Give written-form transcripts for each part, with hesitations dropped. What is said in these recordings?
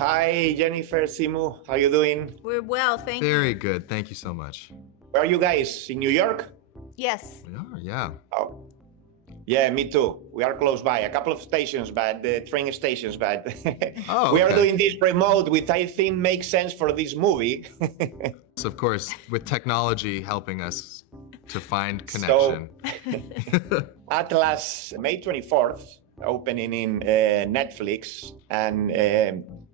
Hi, Jennifer, Simu. How you doing? We're well, thank you. Very good. Thank you so much. Where are you guys? In New York? Yes. We are, yeah. Oh, yeah, me too. We are close by, a couple of stations, but the train stations, but Oh, we are okay. doing this remote, which I think makes sense for this movie. So, of course, with technology helping us to find connection. Atlas, May 24th, opening in Netflix, and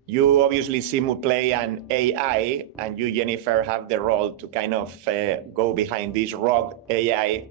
you obviously Simu play an AI, and you, Jennifer, have the role to kind of go behind this rogue AI.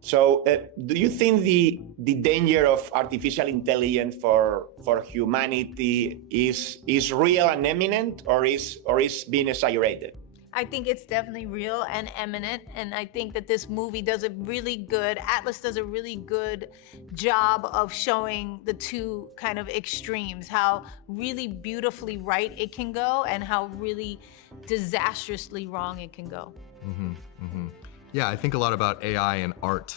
So do you think the danger of artificial intelligence for humanity is real and imminent, or is being exaggerated? I think it's definitely real and eminent, and I think that this movie does a really good, Atlas does a really good job of showing the two kind of extremes, how really beautifully right it can go and how really disastrously wrong it can go. Yeah, I think a lot about AI and art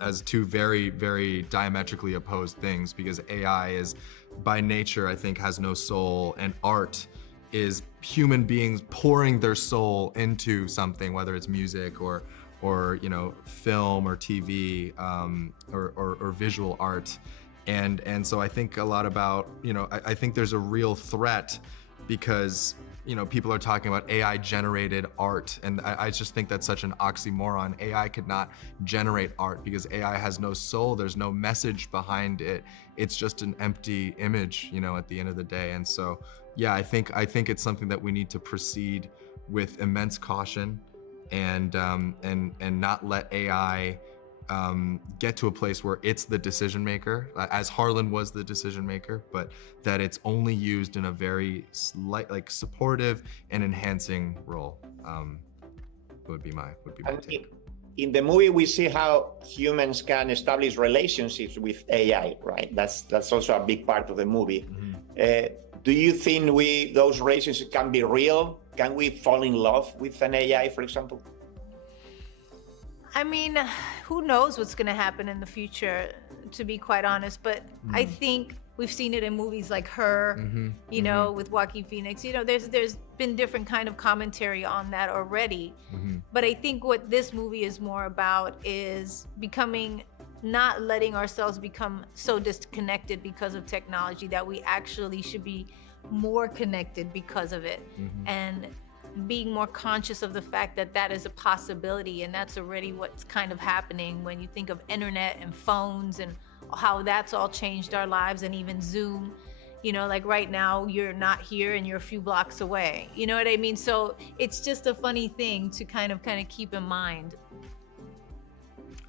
as two very, very diametrically opposed things, because AI is by nature, I think, has no soul, and art is human beings pouring their soul into something, whether it's music or film or TV or visual art. And so I think a lot about, I think there's a real threat because people are talking about AI generated art, and I just think that's such an oxymoron. AI could not generate art because AI has no soul, there's no message behind it. It's just an empty image, at the end of the day. And so, yeah, I think it's something that we need to proceed with immense caution and not let AI get to a place where it's the decision maker, as Harlan was the decision maker, but that it's only used in a very slight, supportive and enhancing role. Would be my take. In the movie, we see how humans can establish relationships with AI, right? That's also a big part of the movie. Do you think those relationships can be real? Can we fall in love with an AI, for example? I mean, who knows what's going to happen in the future, to be quite honest. But I think we've seen it in movies like Her, with Joaquin Phoenix. There's been different kind of commentary on that already. But I think what this movie is more about is not letting ourselves become so disconnected because of technology that we actually should be more connected because of it. And being more conscious of the fact that that is a possibility, and that's already what's kind of happening when you think of internet and phones and how that's all changed our lives, and even Zoom. Like right now you're not here and you're a few blocks away. You know what I mean? So it's just a funny thing to kind of keep in mind.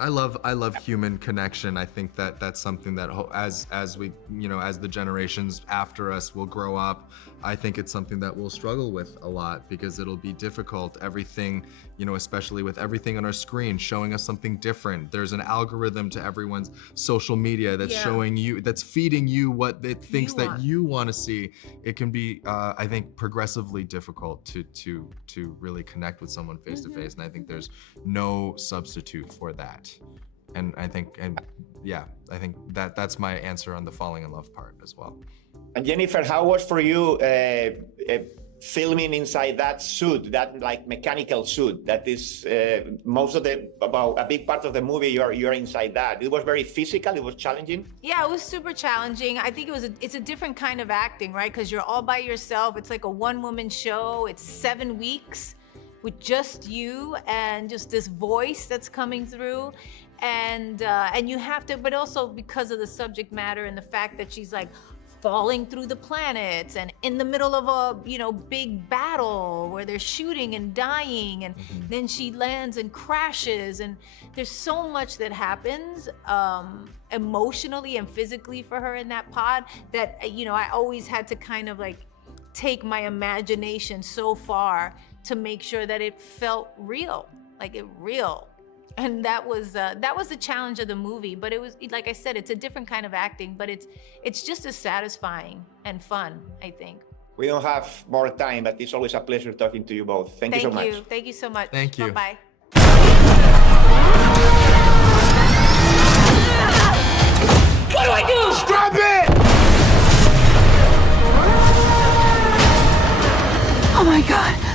I love human connection. I think that that's something that as we, as the generations after us will grow up, I think it's something that we'll struggle with a lot, because it'll be difficult. Everything, especially with everything on our screen showing us something different. There's an algorithm to everyone's social media that's showing you, that's feeding you what it thinks that you want to see. It can be, I think, progressively difficult to really connect with someone face to face, and I think there's no substitute for that. And I think that's my answer on the falling in love part as well. And Jennifer, how was for you filming inside that suit, that mechanical suit that is about a big part of the movie? You're inside that. It was very physical. It was challenging. Yeah, it was super challenging. I think it's a different kind of acting, right? Because you're all by yourself. It's like a one-woman show. It's 7 weeks with just you and just this voice that's coming through. And you have to, but also because of the subject matter and the fact that she's falling through the planets and in the middle of a big battle where they're shooting and dying, and then she lands and crashes, and there's so much that happens emotionally and physically for her in that pod that I always had to kind of take my imagination so far to make sure that it felt real, real. And that was the challenge of the movie. But it was, like I said, it's a different kind of acting, but it's just as satisfying and fun, I think. We don't have more time, but it's always a pleasure talking to you both. Thank you so much. Thank you so much. Thank you. Bye-bye. What do I do? Stop it! God.